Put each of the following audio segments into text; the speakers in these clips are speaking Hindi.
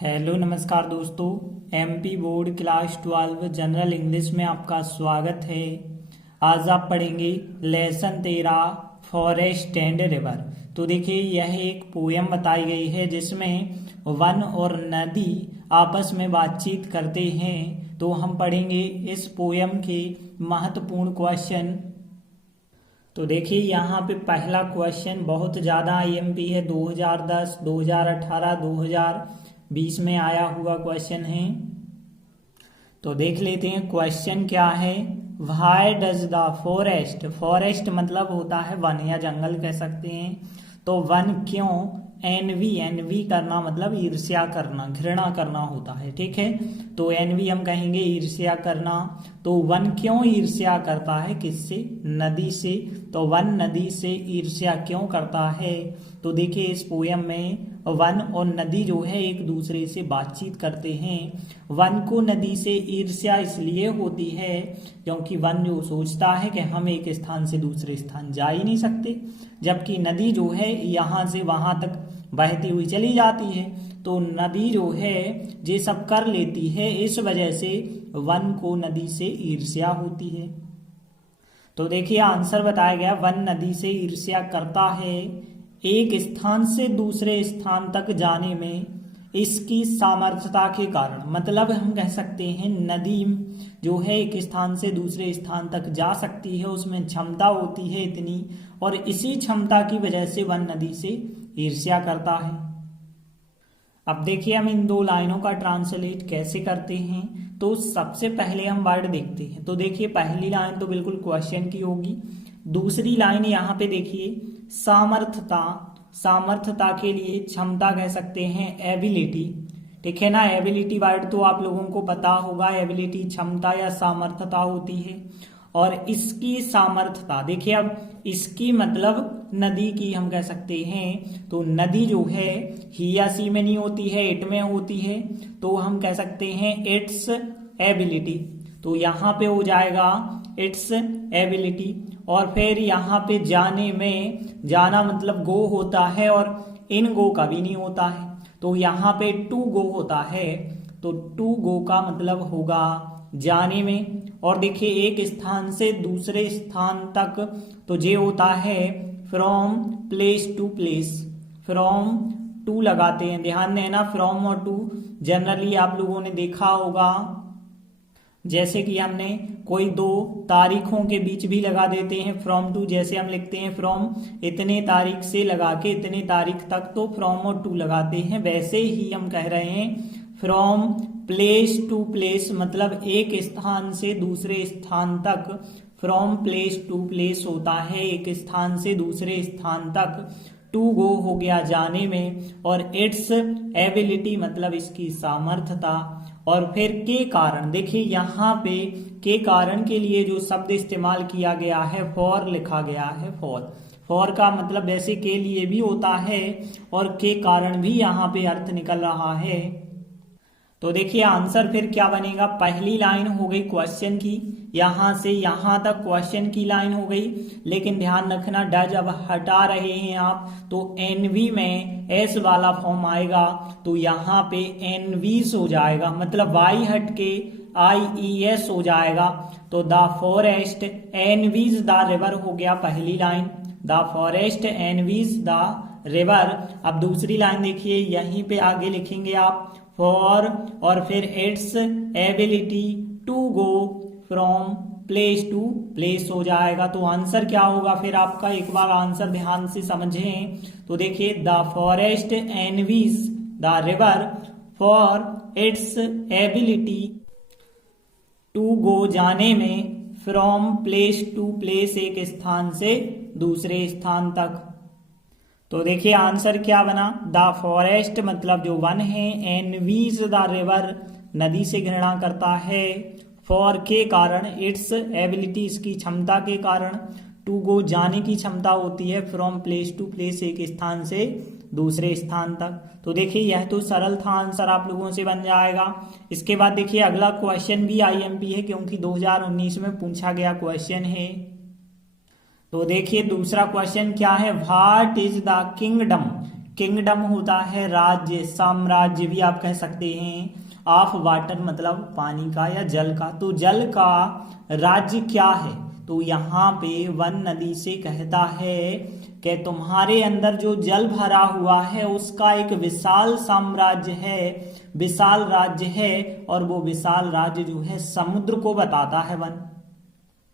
हेलो नमस्कार दोस्तों। MP board class 12 general English में आपका स्वागत है। आज आप पढ़ेंगे लेसन 13 फॉरेस्ट एंड रिवर। तो देखिए यह एक पोयम बताई गई है जिसमें वन और नदी आपस में बातचीत करते हैं। तो हम पढ़ेंगे इस पोयम के महत्वपूर्ण क्वेश्चन। तो देखिए यहाँ पे पहला क्वेश्चन बहुत ज़्यादा आईएमपी है। 2010, 2018, 2020 में आया हुआ क्वेश्चन है। तो देख लेते हैं क्वेश्चन क्या है। Why does the forest, forest मतलब होता है वन या जंगल कह सकते हैं। तो वन क्यों, एनवी, एनवी करना मतलब ईर्ष्या करना, घृणा करना होता है, ठीक है। तो एनवी हम कहेंगे ईर्ष्या करना। तो वन क्यों ईर्ष्या करता है, किससे, नदी से। तो वन नदी से ईर्ष्या क्यों करता है। तो देखिए इस पोयम में वन और नदी जो है एक दूसरे से बातचीत करते हैं। वन को नदी से ईर्ष्या इसलिए होती है क्योंकि वन जो सोचता है कि हम एक स्थान से दूसरे स्थान जा ही नहीं सकते, जबकि नदी जो है यहाँ से वहां तक बहती हुई चली जाती है। तो नदी जो है ये सब कर लेती है, इस वजह से वन को नदी से ईर्ष्या होती है। तो देखिए आंसर बताया गया, वन नदी से ईर्ष्या करता है एक स्थान से दूसरे स्थान तक जाने में इसकी सामर्थ्यता के कारण। मतलब हम कह सकते हैं नदी जो है एक स्थान से दूसरे स्थान तक जा सकती है, उसमें क्षमता होती है इतनी, और इसी क्षमता की वजह से वन नदी से ईर्ष्या करता है। अब देखिए हम इन दो लाइनों का ट्रांसलेट कैसे करते हैं। तो सबसे पहले हम वर्ड देखते हैं। तो देखिए पहली लाइन तो बिल्कुल क्वेश्चन की होगी। दूसरी लाइन यहाँ पे देखिए सामर्थ्यता, सामर्थ्यता के लिए क्षमता कह सकते हैं एबिलिटी, ठीक है ना। एबिलिटी वर्ड तो आप लोगों को पता होगा, एबिलिटी क्षमता या सामर्थ्यता होती है। और इसकी सामर्थ्यता देखिए, अब इसकी मतलब नदी की हम कह सकते हैं। तो नदी जो है ही या सी में नहीं होती है, इट में होती है। तो हम कह सकते हैं इट्स एबिलिटी। तो यहाँ पे हो जाएगा इट्स एबिलिटी। और फिर यहाँ पे जाने में, जाना मतलब गो होता है और इन गो का भी नहीं होता है। तो यहाँ पे टू गो होता है। तो टू गो का मतलब होगा जाने में। और देखिए एक स्थान से दूसरे स्थान तक तो ये होता है from place to place. From to लगाते हैं, ध्यान देना। फ्रॉम और टू जनरली आप लोगों ने देखा होगा, जैसे कि हमने कोई दो तारीखों के बीच भी लगा देते हैं फ्रॉम टू। जैसे हम लिखते हैं फ्रॉम इतने तारीख से लगा के इतने तारीख तक, तो फ्रॉम और टू लगाते हैं। वैसे ही हम कह रहे हैं फ्रॉम प्लेस टू प्लेस, मतलब एक स्थान से दूसरे स्थान तक। फ्रॉम प्लेस टू प्लेस होता है एक स्थान से दूसरे स्थान तक। टू गो हो गया जाने में, और इट्स एबिलिटी मतलब इसकी सामर्थ्यता। और फिर के कारण, देखिए यहाँ पे के कारण के लिए जो शब्द इस्तेमाल किया गया है फॉर लिखा गया है। फॉर, फॉर का मतलब वैसे के लिए भी होता है और के कारण भी यहाँ पे अर्थ निकल रहा है। तो देखिए आंसर फिर क्या बनेगा। पहली लाइन हो गई क्वेश्चन की, यहां से यहां तक क्वेश्चन की लाइन हो गई। लेकिन ध्यान रखना डज अब हटा रहे हैं आप, तो एनवी में एस वाला फॉर्म आएगा। तो यहाँ पे एनवीस हो जाएगा, मतलब वाई हट के IES हो जाएगा। तो the forest envies the river हो गया पहली line. The forest envies the river. अब दूसरी लाइन देखिए, यहीं पे आगे लिखेंगे आप फॉर और फिर its ability to go from place to place हो जाएगा। तो आंसर क्या होगा फिर आपका, एक बार आंसर ध्यान से समझें। तो देखिए the forest envies the river for its ability to go जाने में फ्रॉम प्लेस टू प्लेस, एक स्थान से दूसरे स्थान तक। तो देखिए आंसर क्या बना, द फॉरेस्ट मतलब जो वन है, एनवीज द रिवर नदी से घृणा करता है, फॉर के कारण, इट्स एबिलिटी इसकी क्षमता के कारण, टू गो जाने की क्षमता होती है, फ्रॉम प्लेस टू प्लेस एक स्थान से दूसरे स्थान तक। तो देखिए यह तो सरल था, आंसर आप लोगों से बन जाएगा। इसके बाद देखिए अगला क्वेश्चन भी IMP है क्योंकि 2019 में पूछा गया क्वेश्चन है। तो देखिए दूसरा क्वेश्चन क्या है, what is the kingdom, kingdom होता है राज्य, साम्राज्य भी आप कह सकते हैं। ऑफ वाटर मतलब पानी का या जल का। तो जल का राज्य क्या है? तो यहाँ पे वन नदी से कहता है कि तुम्हारे अंदर जो जल भरा हुआ है उसका एक विशाल साम्राज्य है, विशाल राज्य है, और वो विशाल राज्य जो है समुद्र को बताता है वन।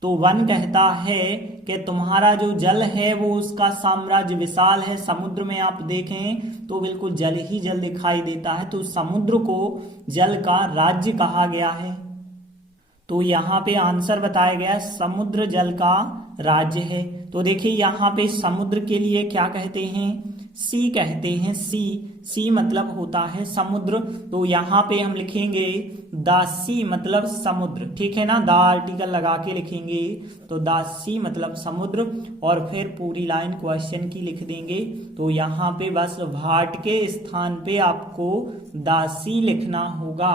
तो वन कहता है कि तुम्हारा जो जल है वो उसका साम्राज्य विशाल है। समुद्र में आप देखें तो बिल्कुल जल ही जल दिखाई देता है, तो समुद्र को जल का राज्य कहा गया है। तो यहाँ पे आंसर बताया गया है समुद्र जल का राज्य है। तो देखिए यहाँ पे समुद्र के लिए क्या कहते हैं? सी कहते हैं। सी, सी मतलब होता है समुद्र। तो यहाँ पे हम लिखेंगे द सी मतलब समुद्र, ठीक है ना, द आर्टिकल लगा के लिखेंगे। तो द सी मतलब समुद्र, और फिर पूरी लाइन क्वेश्चन की लिख देंगे। तो यहाँ पे बस भाट के स्थान पे आपको द सी लिखना होगा,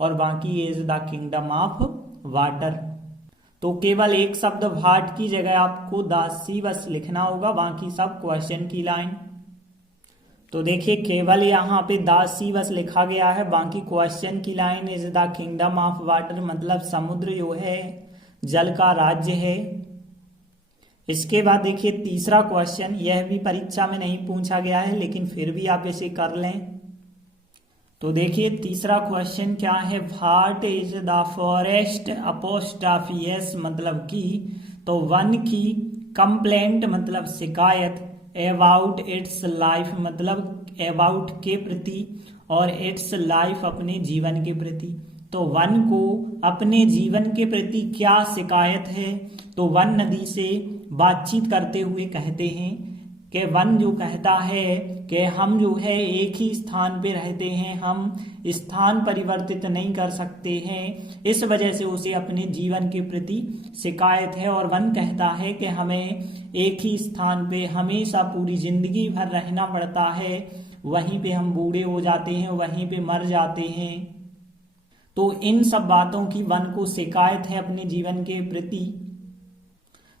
और बाकी is the kingdom of water. तो केवल एक शब्द भाट की जगह आपको द सी बस लिखना होगा, बाकी सब क्वेश्चन की लाइन। तो देखिए केवल यहाँ पे द सी बस लिखा गया है, बाकी क्वेश्चन की line is the kingdom of water मतलब समुद्र जो है जल का राज्य है। इसके बाद देखिए तीसरा क्वेश्चन, यह भी परीक्षा में नहीं पूछा गया है लेकिन फिर भी आप इसे कर लें। तो देखिए तीसरा क्वेश्चन क्या है? What is the forest apostrophe S मतलब की, तो वन की, कंप्लेंट मतलब शिकायत, अबाउट इट्स लाइफ मतलब अबाउट के प्रति, और इट्स लाइफ अपने जीवन के प्रति। तो वन को अपने जीवन के प्रति क्या शिकायत है? तो वन नदी से बातचीत करते हुए कहते हैं कि वन जो कहता है कि हम जो है एक ही स्थान पे रहते हैं, हम स्थान परिवर्तित नहीं कर सकते हैं, इस वजह से उसे अपने जीवन के प्रति शिकायत है। और वन कहता है कि हमें एक ही स्थान पे हमेशा पूरी जिंदगी भर रहना पड़ता है, वहीं पे हम बूढ़े हो जाते हैं, वहीं पे मर जाते हैं। तो इन सब बातों की वन को शिकायत है अपने जीवन के प्रति।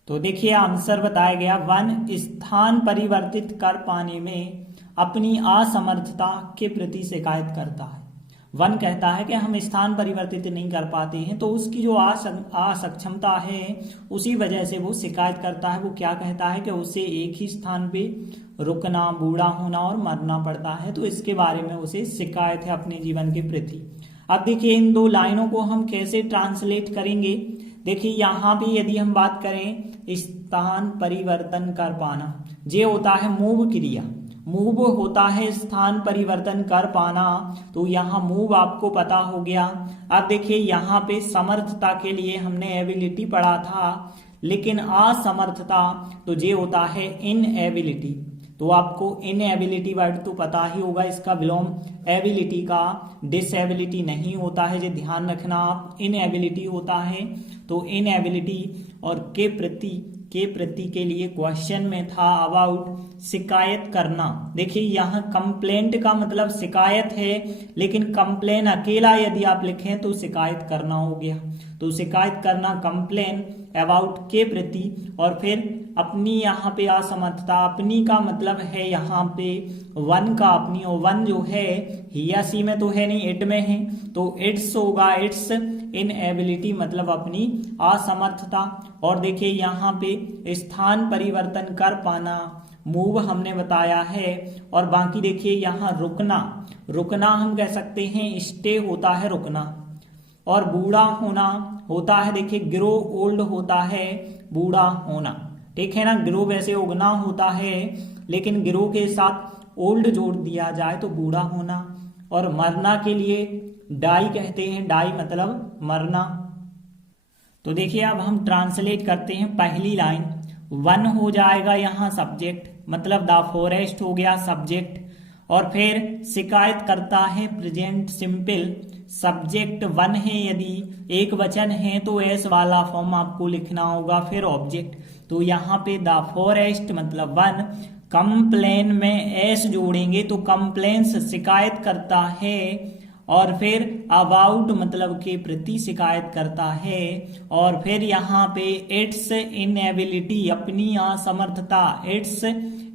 तो देखिए आंसर बताया गया, वन स्थान परिवर्तित कर पाने में अपनी असमर्थता के प्रति शिकायत करता है। वन कहता है कि हम स्थान परिवर्तित नहीं कर पाते हैं, तो उसकी जो असक्षमता है उसी वजह से वो शिकायत करता है। वो क्या कहता है कि उसे एक ही स्थान पे रुकना, बूढ़ा होना और मरना पड़ता है, तो इसके बारे में उसे शिकायत है अपने जीवन के प्रति। अब देखिए इन दो लाइनों को हम कैसे ट्रांसलेट करेंगे। देखिए यहाँ पे यदि हम बात करें स्थान परिवर्तन कर पाना, ये होता है मूव क्रिया, मूव होता है स्थान परिवर्तन कर पाना। तो यहाँ मूव आपको पता हो गया। अब देखिए यहाँ पे समर्थता के लिए हमने एबिलिटी पढ़ा था, लेकिन असमर्थता तो ये होता है इनएबिलिटी। तो आपको इनएबिलिटी वर्ड तो पता ही होगा, इसका विलोम एबिलिटी का डिसएबिलिटी नहीं होता है, ये ध्यान रखना आप, इनएबिलिटी होता है। तो इनएबिलिटी और के प्रति के लिए क्वेश्चन में था अबाउट शिकायत करना। देखिए यहाँ कंप्लेंट का मतलब शिकायत है, लेकिन कंप्लेन अकेला यदि आप लिखें तो शिकायत करना हो गया। तो शिकायत करना कंप्लेन अबाउट के प्रति, और फिर अपनी यहाँ पे असमर्थता, अपनी का मतलब है यहाँ पे वन का अपनी, और वन जो है ही या सी में तो है नहीं, इट में है, तो इट्स होगा, इट्स इनएबिलिटी मतलब अपनी असमर्थता। और देखिए यहाँ पे स्थान परिवर्तन कर पाना, मूव हमने बताया है। और बाकी देखिए यहाँ रुकना, रुकना हम कह सकते हैं स्टे होता है रुकना, और बूढ़ा होना होता है, देखिए ग्रो ओल्ड होता है बूढ़ा होना, ठीक है ना। ग्रो वैसे उगना होता है, लेकिन ग्रो के साथ ओल्ड जोड़ दिया जाए तो बूढ़ा होना। और मरना के लिए डाई कहते हैं, डाई मतलब मरना। तो देखिए अब हम ट्रांसलेट करते हैं पहली लाइन। वन हो जाएगा यहाँ सब्जेक्ट, मतलब द फॉरेस्ट हो गया सब्जेक्ट, और फिर शिकायत करता है प्रेजेंट सिंपल, सब्जेक्ट वन है, यदि एक वचन है तो एस वाला फॉर्म आपको लिखना होगा, फिर ऑब्जेक्ट। तो यहाँ पे द फॉरेस्ट मतलब वन, कंप्लेन में एस जोड़ेंगे तो कंप्लेन्स शिकायत करता है, और फिर अबाउट मतलब के प्रति शिकायत करता है, और फिर यहाँ पे इट्स इनएबिलिटी अपनी असमर्थता, इट्स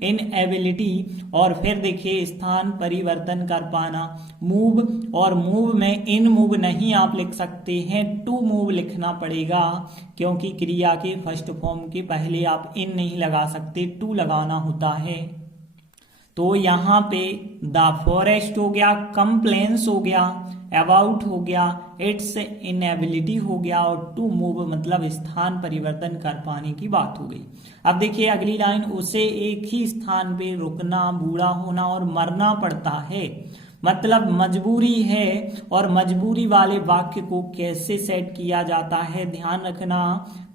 इनएबिलिटी, और फिर देखिए स्थान परिवर्तन कर पाना, मूव, और मूव में इन मूव नहीं आप लिख सकते हैं, टू मूव लिखना पड़ेगा, क्योंकि क्रिया के फर्स्ट फॉर्म के पहले आप इन नहीं लगा सकते, टू लगाना होता है। तो यहाँ पे द फॉरेस्ट हो गया, कंप्लेंस हो गया, अबाउट हो गया, इट्स इनएबिलिटी हो गया, और टू मूव मतलब स्थान परिवर्तन कर पाने की बात हो गई। अब देखिए अगली लाइन, उसे एक ही स्थान पे रुकना, बूढ़ा होना और मरना पड़ता है, मतलब मजबूरी है। और मजबूरी वाले वाक्य को कैसे सेट किया जाता है, ध्यान रखना,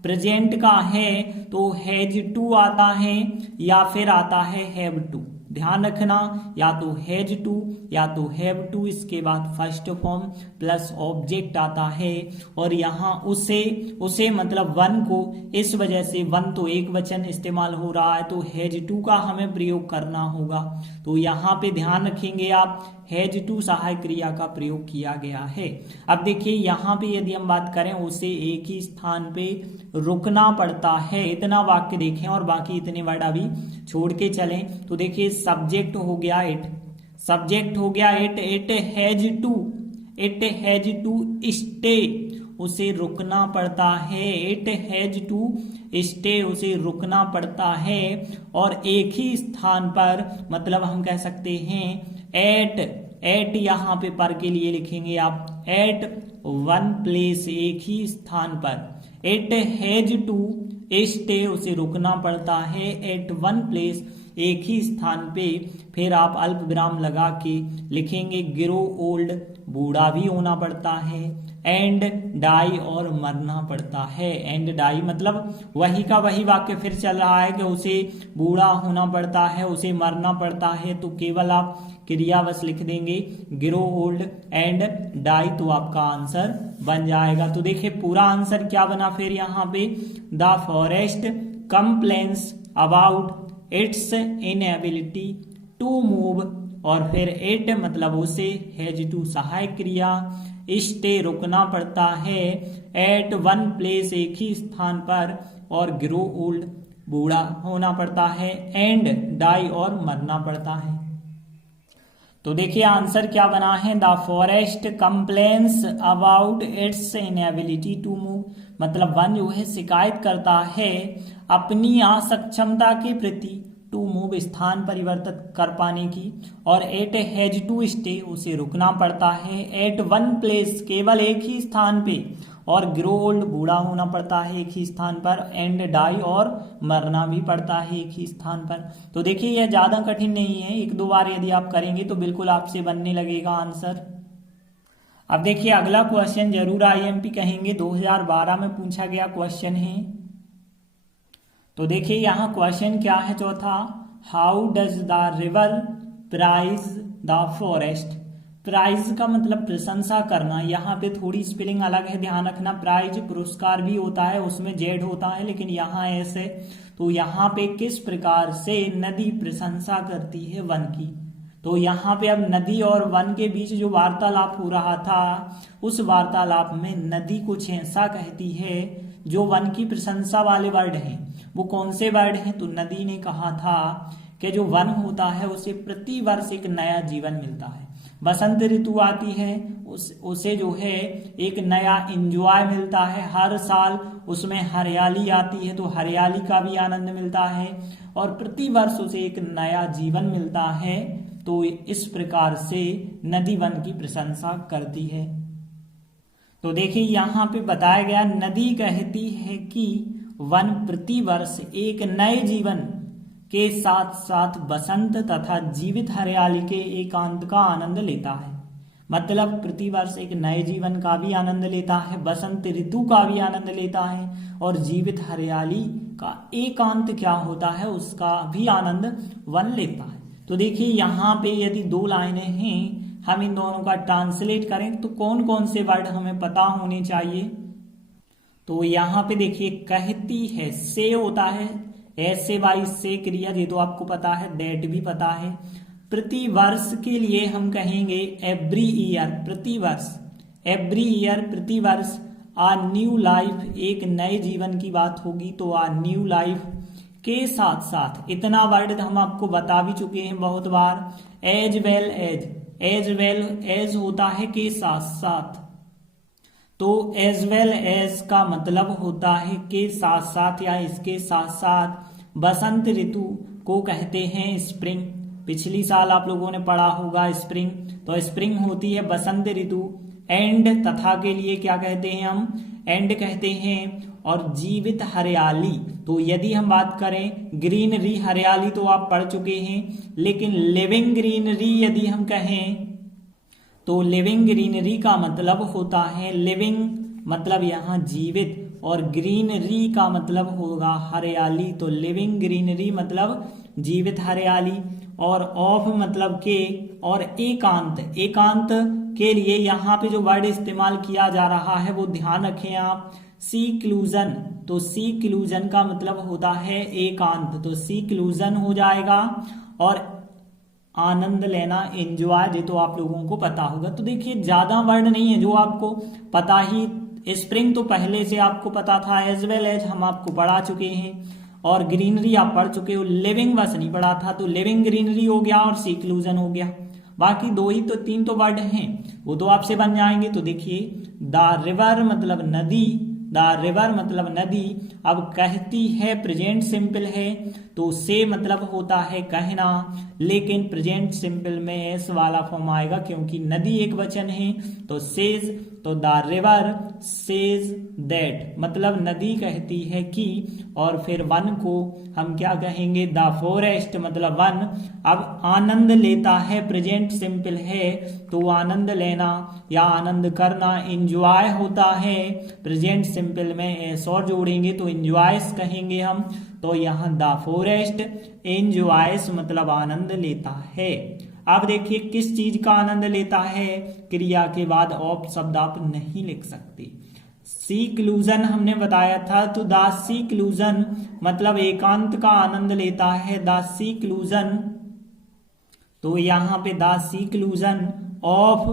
प्रेजेंट का है तो हैज टू आता है या फिर आता है हैव टू, ध्यान रखना, या तो हैज टू या तो हैव टू, इसके बाद फर्स्ट फॉर्म प्लस ऑब्जेक्ट आता है। और यहाँ उसे मतलब वन को, इस वजह से वन तो एक वचन इस्तेमाल हो रहा है तो हैज टू का हमें प्रयोग करना होगा। तो यहाँ पे ध्यान रखेंगे आप, हैज टू सहायक क्रिया का प्रयोग किया गया है। अब देखिए यहाँ पे यदि हम बात करें, उसे एक ही स्थान पे रुकना पड़ता है, इतना वाक्य देखें और बाकी इतने वर्ड अभी छोड़ के चलें। तो देखिए सब्जेक्ट हो गया इट, सब्जेक्ट हो गया it, it has to stay, उसे रुकना पड़ता है, इट हैज टू स्टे, उसे रुकना पड़ता है। और एक ही स्थान पर मतलब हम कह सकते हैं एट यहाँ पे पर के लिए लिखेंगे आप, एट वन प्लेस, एक ही स्थान पर, इट हैज टू स्टे, उसे रुकना पड़ता है, एट वन प्लेस, एक ही स्थान पे। फिर आप अल्प विराम लगा के लिखेंगे ग्रो ओल्ड, बूढ़ा भी होना पड़ता है, एंड डाई, और मरना पड़ता है। एंड डाई मतलब वही का वही वाक्य फिर चल रहा है कि उसे बूढ़ा होना पड़ता है, उसे मरना पड़ता है, तो केवल आप क्रियावश लिख देंगे ग्रो ओल्ड एंड डाई, तो आपका आंसर बन जाएगा। तो देखिए पूरा आंसर क्या बना फिर यहाँ पे, the forest complains about its inability to move, और फिर इट मतलब उसे, हैज टू सहायक क्रिया, स्टे रुकना पड़ता है, एट वन प्लेस एक ही स्थान पर, और ग्रो ओल्ड बूढ़ा होना पड़ता है, एंड डाई और मरना पड़ता है। तो देखिए आंसर क्या बना है, the forest complains about its inability to move, मतलब वन जो है शिकायत करता है अपनी असक्षमता के प्रति, टू मूव स्थान परिवर्तित कर पाने की, और एट हैज टू स्टे, उसे रुकना पड़ता है, एट वन प्लेस केवल एक ही स्थान पे, और ग्रो ओल्ड बूढ़ा होना पड़ता है एक ही स्थान पर, एंड डाई और मरना भी पड़ता है एक ही स्थान पर। तो देखिए यह ज्यादा कठिन नहीं है, एक दो बार यदि आप करेंगे तो बिल्कुल आपसे बनने लगेगा आंसर। अब देखिए अगला क्वेश्चन जरूर आईएमपी कहेंगे, 2012 में पूछा गया क्वेश्चन है। तो देखिए यहाँ क्वेश्चन क्या है चौथा, how does the river praise the forest, praise का मतलब प्रशंसा करना, यहाँ पे थोड़ी स्पेलिंग अलग है, ध्यान रखना, प्राइज पुरस्कार भी होता है उसमें जेड होता है, लेकिन यहाँ ऐसे। तो यहाँ पे किस प्रकार से नदी प्रशंसा करती है वन की, तो यहाँ पे अब नदी और वन के बीच जो वार्तालाप हो रहा था, उस वार्तालाप में नदी कुछ ऐसा कहती है जो वन की प्रशंसा वाले वर्ड हैं। वो कौन से वर्ड हैं, तो नदी ने कहा था कि जो वन होता है उसे प्रति वर्ष एक नया जीवन मिलता है, बसंत ऋतु आती है उसे जो है एक नया एंजॉय मिलता है, हर साल उसमें हरियाली आती है तो हरियाली का भी आनंद मिलता है, और प्रति वर्ष उसे एक नया जीवन मिलता है। तो इस प्रकार से नदी वन की प्रशंसा करती है। तो देखिए यहाँ पे बताया गया, नदी कहती है कि वन प्रति वर्ष एक नए जीवन के साथ साथ बसंत तथा जीवित हरियाली के एकांत का आनंद लेता है, मतलब प्रति वर्ष एक नए जीवन का भी आनंद लेता है, बसंत ऋतु का भी आनंद लेता है, और जीवित हरियाली का एकांत क्या होता है उसका भी आनंद वन लेता है। तो देखिए यहाँ पे यदि दो लाइनें हैं, हम इन दोनों का ट्रांसलेट करें तो कौन कौन से वर्ड हमें पता होने चाहिए। तो यहाँ पे देखिए कहती है, से होता है, ऐसे बाई से क्रिया, ये तो आपको पता है, दैट भी पता है। प्रति वर्ष के लिए हम कहेंगे एवरी ईयर, प्रति वर्ष, एवरी ईयर प्रति वर्ष। आ न्यू लाइफ, एक नए जीवन की बात होगी तो आ न्यू लाइफ के साथ साथ, इतना वर्ड हम आपको बता भी चुके हैं बहुत बार। एज वेल एज होता है के साथ साथ, तो एज वेल एज का मतलब होता है के साथ साथ या इसके साथ साथ। बसंत ऋतु को कहते हैं स्प्रिंग। पिछली साल आप लोगों ने पढ़ा होगा स्प्रिंग, तो स्प्रिंग होती है बसंत ऋतु। एंड तथा के लिए क्या कहते हैं हम, एंड कहते हैं। और जीवित हरियाली, तो यदि हम बात करें ग्रीनरी, हरियाली तो आप पढ़ चुके हैं, लेकिन लिविंग ग्रीनरी यदि हम कहें तो लिविंग ग्रीनरी का मतलब होता है, लिविंग मतलब यहाँ जीवित और ग्रीनरी का मतलब होगा हरियाली, तो लिविंग ग्रीनरी मतलब जीवित हरियाली। और ऑफ मतलब के, और एकांत, एकांत के लिए यहाँ पे जो वर्ड इस्तेमाल किया जा रहा है वो ध्यान रखें आप, सीक्लूजन। तो सीक्लूजन का मतलब होता है एकांत, तो सीक्लूजन हो जाएगा। और आनंद लेना, एंजॉय, ये तो आप लोगों को पता होगा। तो देखिए ज्यादा वर्ड नहीं है जो आपको पता ही, स्प्रिंग तो पहले से आपको पता था, एज वेल एज हम आपको पढ़ा चुके हैं, और ग्रीनरी आप पढ़ चुके हो, लिविंग बस नहीं पढ़ा था, तो लिविंग ग्रीनरी हो गया और सीक्लूजन हो गया। बाकी दो ही तो तीन तो वर्ड हैं वो तो आपसे बन जाएंगे। तो देखिए द रिवर मतलब नदी, द रिवर मतलब नदी। अब कहती है प्रेजेंट सिंपल है, तो से मतलब होता है कहना, लेकिन प्रेजेंट सिंपल में एस वाला फॉर्म आएगा क्योंकि नदी एक वचन है। तो सेज, तो द रिवर सेज दैट मतलब नदी कहती है कि, और फिर वन को हम क्या कहेंगे, द फॉरेस्ट मतलब वन। अब आनंद लेता है प्रेजेंट सिंपल है, तो आनंद लेना या आनंद करना, एंजॉय होता है प्रेजेंट सिंपल में एस और जोड़ेंगे तो एंजॉयस कहेंगे हम। तो यहाँ द फॉरेस्ट एंजॉयस मतलब आनंद लेता है। अब देखिए किस चीज का आनंद लेता है, क्रिया के बाद ऑफ शब्द आप नहीं लिख सकते। सीक्लूजन हमने बताया था, तो द सीक्लूजन मतलब एकांत का आनंद लेता है, द सीक्लूजन। तो यहाँ पे the seclusion of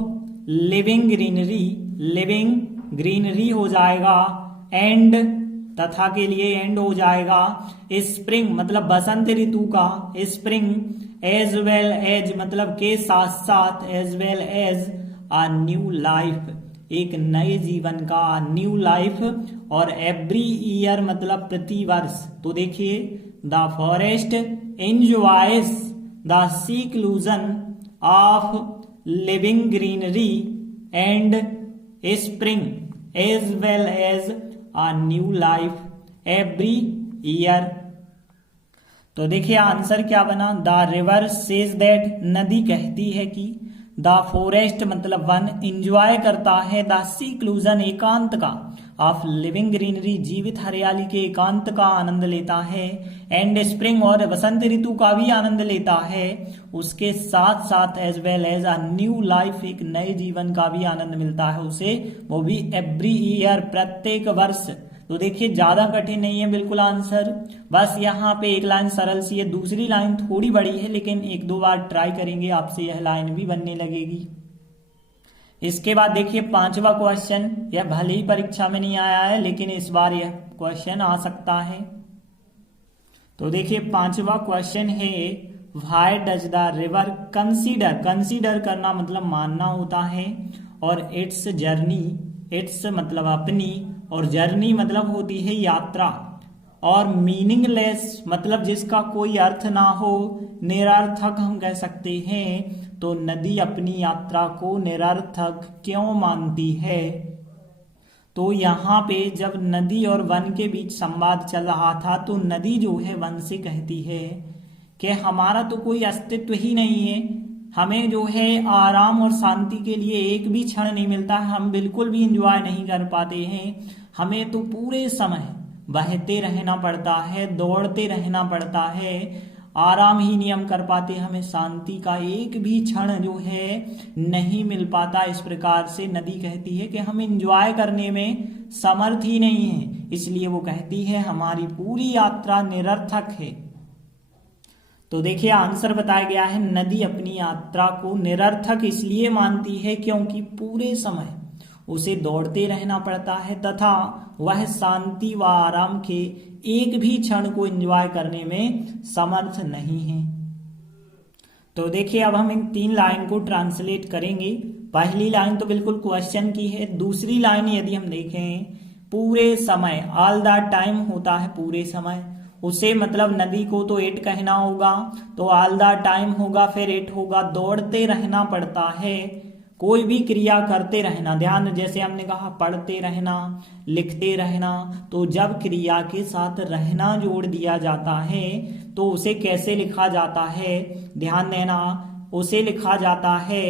living greenery, living greenery हो जाएगा। एंड तथा के लिए एंड हो जाएगा। स्प्रिंग मतलब बसंत ऋतु का, स्प्रिंग। एज वेल एज मतलब के साथ साथ, as well as a new life एक नए जीवन का, न्यू लाइफ। और एवरी ईयर मतलब प्रति वर्ष। तो देखिए the forest enjoys the seclusion of living greenery and spring as well as a new life every year. तो देखिए आंसर क्या बना, द रिवर सेज दैट नदी कहती है कि, द फॉरेस्ट मतलब वन एंजॉय करता है, द सीक्लूजन एकांत का, ऑफ लिविंग ग्रीनरी जीवित हरियाली के एकांत का आनंद लेता है, एंड स्प्रिंग और बसंत ऋतु का भी आनंद लेता है, उसके साथ साथ as well as a new life एक नए जीवन का भी आनंद मिलता है उसे, वो भी एवरी ईयर प्रत्येक वर्ष। तो देखिए ज्यादा कठिन नहीं है बिल्कुल आंसर, बस यहाँ पे एक लाइन सरल सी है, दूसरी लाइन थोड़ी बड़ी है, लेकिन एक दो बार ट्राई करेंगे आपसे यह लाइन भी बनने लगेगी। इसके बाद देखिए पांचवा क्वेश्चन, यह भले ही परीक्षा में नहीं आया है लेकिन इस बार यह क्वेश्चन आ सकता है। तो देखिए पांचवा क्वेश्चन है, why does the river consider, consider करना मतलब मानना होता है, और इट्स जर्नी, इट्स मतलब अपनी, और जर्नी मतलब होती है यात्रा, और मीनिंगलेस मतलब जिसका कोई अर्थ ना हो, निरर्थक हम कह सकते हैं। तो नदी अपनी यात्रा को निरर्थक क्यों मानती है? तो यहाँ पे जब नदी और वन के बीच संवाद चल रहा था, तो नदी जो है वन से कहती है कि हमारा तो कोई अस्तित्व ही नहीं है, हमें जो है आराम और शांति के लिए एक भी क्षण नहीं मिलता है, हम बिल्कुल भी एंजॉय नहीं कर पाते हैं, हमें तो पूरे समय बहते रहना पड़ता है, दौड़ते रहना पड़ता है, आराम ही नहीं हम कर पाते, हमें शांति का एक भी क्षण जो है नहीं मिल पाता। इस प्रकार से नदी कहती है कि हम एंजॉय करने में समर्थ ही नहीं है, इसलिए वो कहती है हमारी पूरी यात्रा निरर्थक है। तो देखिए आंसर बताया गया है, नदी अपनी यात्रा को निरर्थक इसलिए मानती है क्योंकि पूरे समय उसे दौड़ते रहना पड़ता है तथा वह शांति व आराम के एक भी क्षण को एंजॉय करने में समर्थ नहीं है। तो देखिए अब हम इन 3 लाइन को ट्रांसलेट करेंगे। पहली लाइन तो बिल्कुल क्वेश्चन की है। दूसरी लाइन यदि हम देखें, पूरे समय, ऑल द टाइम होता है पूरे समय, उसे मतलब नदी को तो इट कहना होगा, तो ऑल द टाइम होगा, फिर इट होगा, दौड़ते रहना पड़ता है, कोई भी क्रिया करते रहना। ध्यान, जैसे हमने कहा पढ़ते रहना, लिखते रहना, तो जब क्रिया के साथ रहना जोड़ दिया जाता है तो उसे कैसे लिखा जाता है, ध्यान देना, उसे लिखा जाता है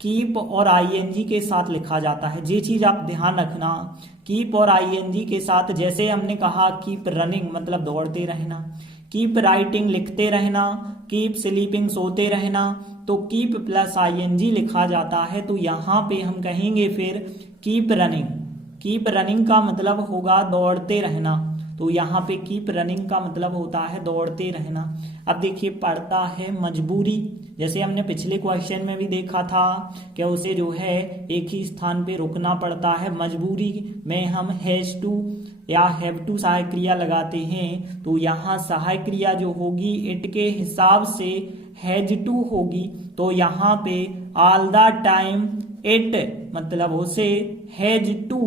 कीप और आईएनजी के साथ लिखा जाता है। ये चीज आप ध्यान रखना, कीप और आईएनजी के साथ। जैसे हमने कहा कीप रनिंग मतलब दौड़ते रहना, कीप राइटिंग लिखते रहना, कीप स्लीपिंग सोते रहना, तो कीप प्लस आईएनजी लिखा जाता है। तो यहाँ पे हम कहेंगे फिर कीप रनिंग। कीप रनिंग का मतलब होगा दौड़ते रहना, तो यहाँ पे कीप रनिंग का मतलब होता है दौड़ते रहना। अब देखिए पढ़ता है मजबूरी, जैसे हमने पिछले क्वेश्चन में भी देखा था कि उसे जो है एक ही स्थान पे रुकना पड़ता है। मजबूरी में हम हैज टू या हैव टू सहायक क्रिया लगाते हैं, तो यहाँ सहायक क्रिया जो होगी इट के हिसाब से हैज टू होगी। तो यहाँ पे ऑल द टाइम इट मतलब उसे हैज टू,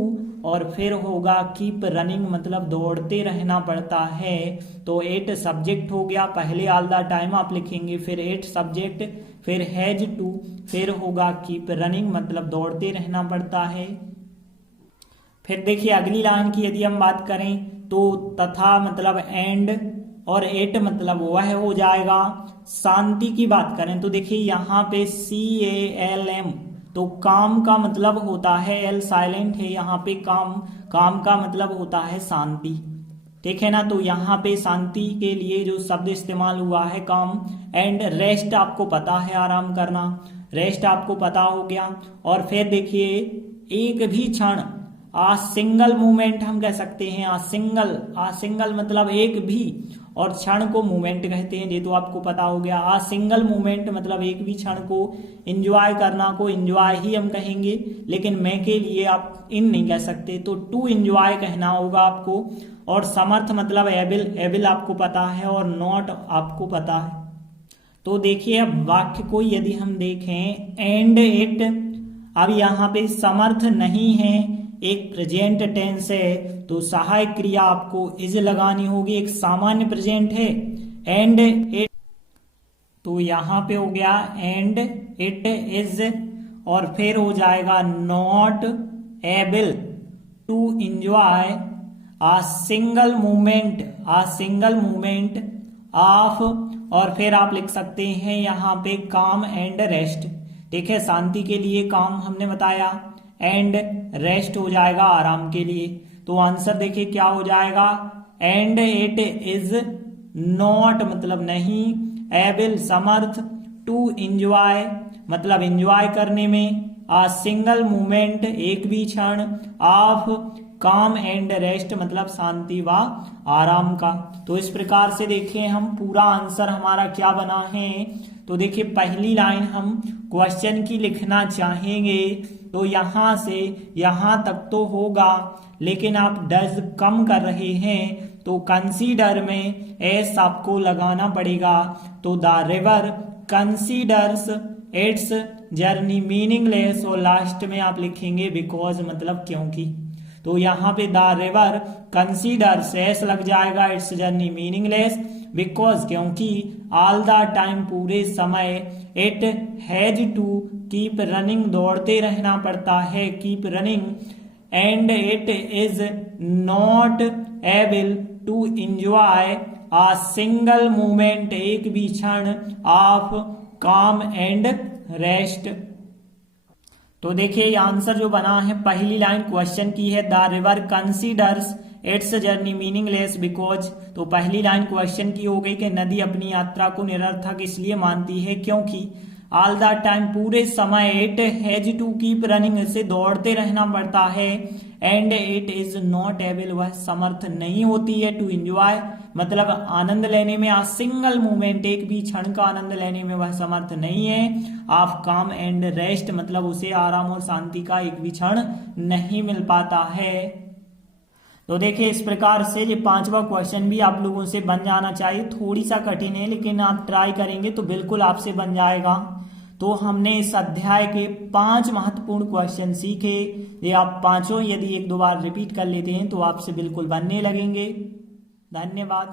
और फिर होगा कीप रनिंग मतलब दौड़ते रहना पड़ता है। तो इट सब्जेक्ट हो गया, पहले ऑल द टाइम आप लिखेंगे, फिर इट सब्जेक्ट, फिर हैज टू, फिर होगा कीप रनिंग मतलब दौड़ते रहना पड़ता है। फिर देखिए अगली लाइन की यदि हम बात करें तो तथा मतलब एंड और एट मतलब वह हो जाएगा। शांति की बात करें तो देखिए यहाँ पे CALM, तो काम का मतलब होता है, एल साइलेंट है यहाँ पे, काम का मतलब होता है शांति, ठीक है ना। तो यहाँ पे शांति के लिए जो शब्द इस्तेमाल हुआ है काम। एंड रेस्ट आपको पता है आराम करना, रेस्ट आपको पता हो गया। और फिर देखिए एक भी क्षण, आ सिंगल मूवमेंट हम कह सकते हैं, आ सिंगल मतलब एक भी, और क्षण को मूवमेंट कहते हैं, ये तो आपको पता हो गया। आ सिंगल मूवमेंट मतलब एक भी क्षण को एंजॉय करना को एंजॉय ही हम कहेंगे, लेकिन मैं के लिए आप इन नहीं कह सकते, तो टू एंजॉय कहना होगा आपको। और समर्थ मतलब एबिल आपको पता है, और नॉट आपको पता है। तो देखिए अब वाक्य को यदि हम देखें, एंड इट, अब यहाँ पे समर्थ नहीं है, एक प्रेजेंट टेंस है, तो सहायक क्रिया आपको इज लगानी होगी, एक सामान्य प्रेजेंट है। एंड इट, तो यहाँ पे हो गया एंड इट इज, और फिर हो जाएगा not able to enjoy a single movement of, और फिर आप लिख सकते हैं यहाँ पे काम एंड रेस्ट, ठीक है। शांति के लिए काम हमने बताया, एंड रेस्ट हो जाएगा आराम के लिए। तो आंसर देखिए क्या हो जाएगा, एंड इट इज नॉट मतलब नहीं, एबल समर्थ, टू एंजॉय मतलब एंजॉय करने में, आ सिंगल मूवमेंट एक भी क्षण, ऑफ काम एंड रेस्ट मतलब शांति व आराम का। तो इस प्रकार से देखिए हम पूरा आंसर हमारा क्या बना है। तो देखिए पहली लाइन हम क्वेश्चन की लिखना चाहेंगे, तो यहां से यहां तक तो होगा, लेकिन आप डज कम कर रहे हैं, तो कंसीडर में एस आपको लगाना पड़ेगा। तो the river considers it's journey meaningless, और लास्ट में आप लिखेंगे बिकॉज मतलब क्योंकि। तो यहाँ पे द रिवर कंसीडर्स एस लग जाएगा, इट्स जर्नी मीनिंगलेस, बिकॉज क्योंकि, ऑल द टाइम पूरे समय, it has to keep running दौड़ते रहना पड़ता है, keep running, and it is not able to enjoy a single movement एक भी क्षण, ऑफ काम एंड रेस्ट। तो ये आंसर जो बना है, पहली लाइन क्वेश्चन की है, the river considers it's journey meaningless because. तो पहली लाइन क्वेश्चन की हो गई कि नदी अपनी यात्रा को निरर्थक इसलिए मानती है क्योंकि, ऑल द टाइम पूरे समय, it has to keep running इसे दौड़ते रहना पड़ता है, and it is not able वह समर्थ नहीं होती है, टू एंजॉय मतलब आनंद लेने में, आ सिंगल मोमेंट, एक भी क्षण का आनंद लेने में वह समर्थ नहीं है। ऑफ काम एंड रेस्ट मतलब उसे आराम और शांति का एक भी क्षण नहीं मिल पाता है। तो देखिए इस प्रकार से ये पांचवा क्वेश्चन भी आप लोगों से बन जाना चाहिए। थोड़ी सा कठिन है लेकिन आप ट्राई करेंगे तो बिल्कुल आपसे बन जाएगा। तो हमने इस अध्याय के 5 महत्वपूर्ण क्वेश्चन सीखे। ये आप पांचों यदि एक दो बार रिपीट कर लेते हैं तो आपसे बिल्कुल बनने लगेंगे। धन्यवाद।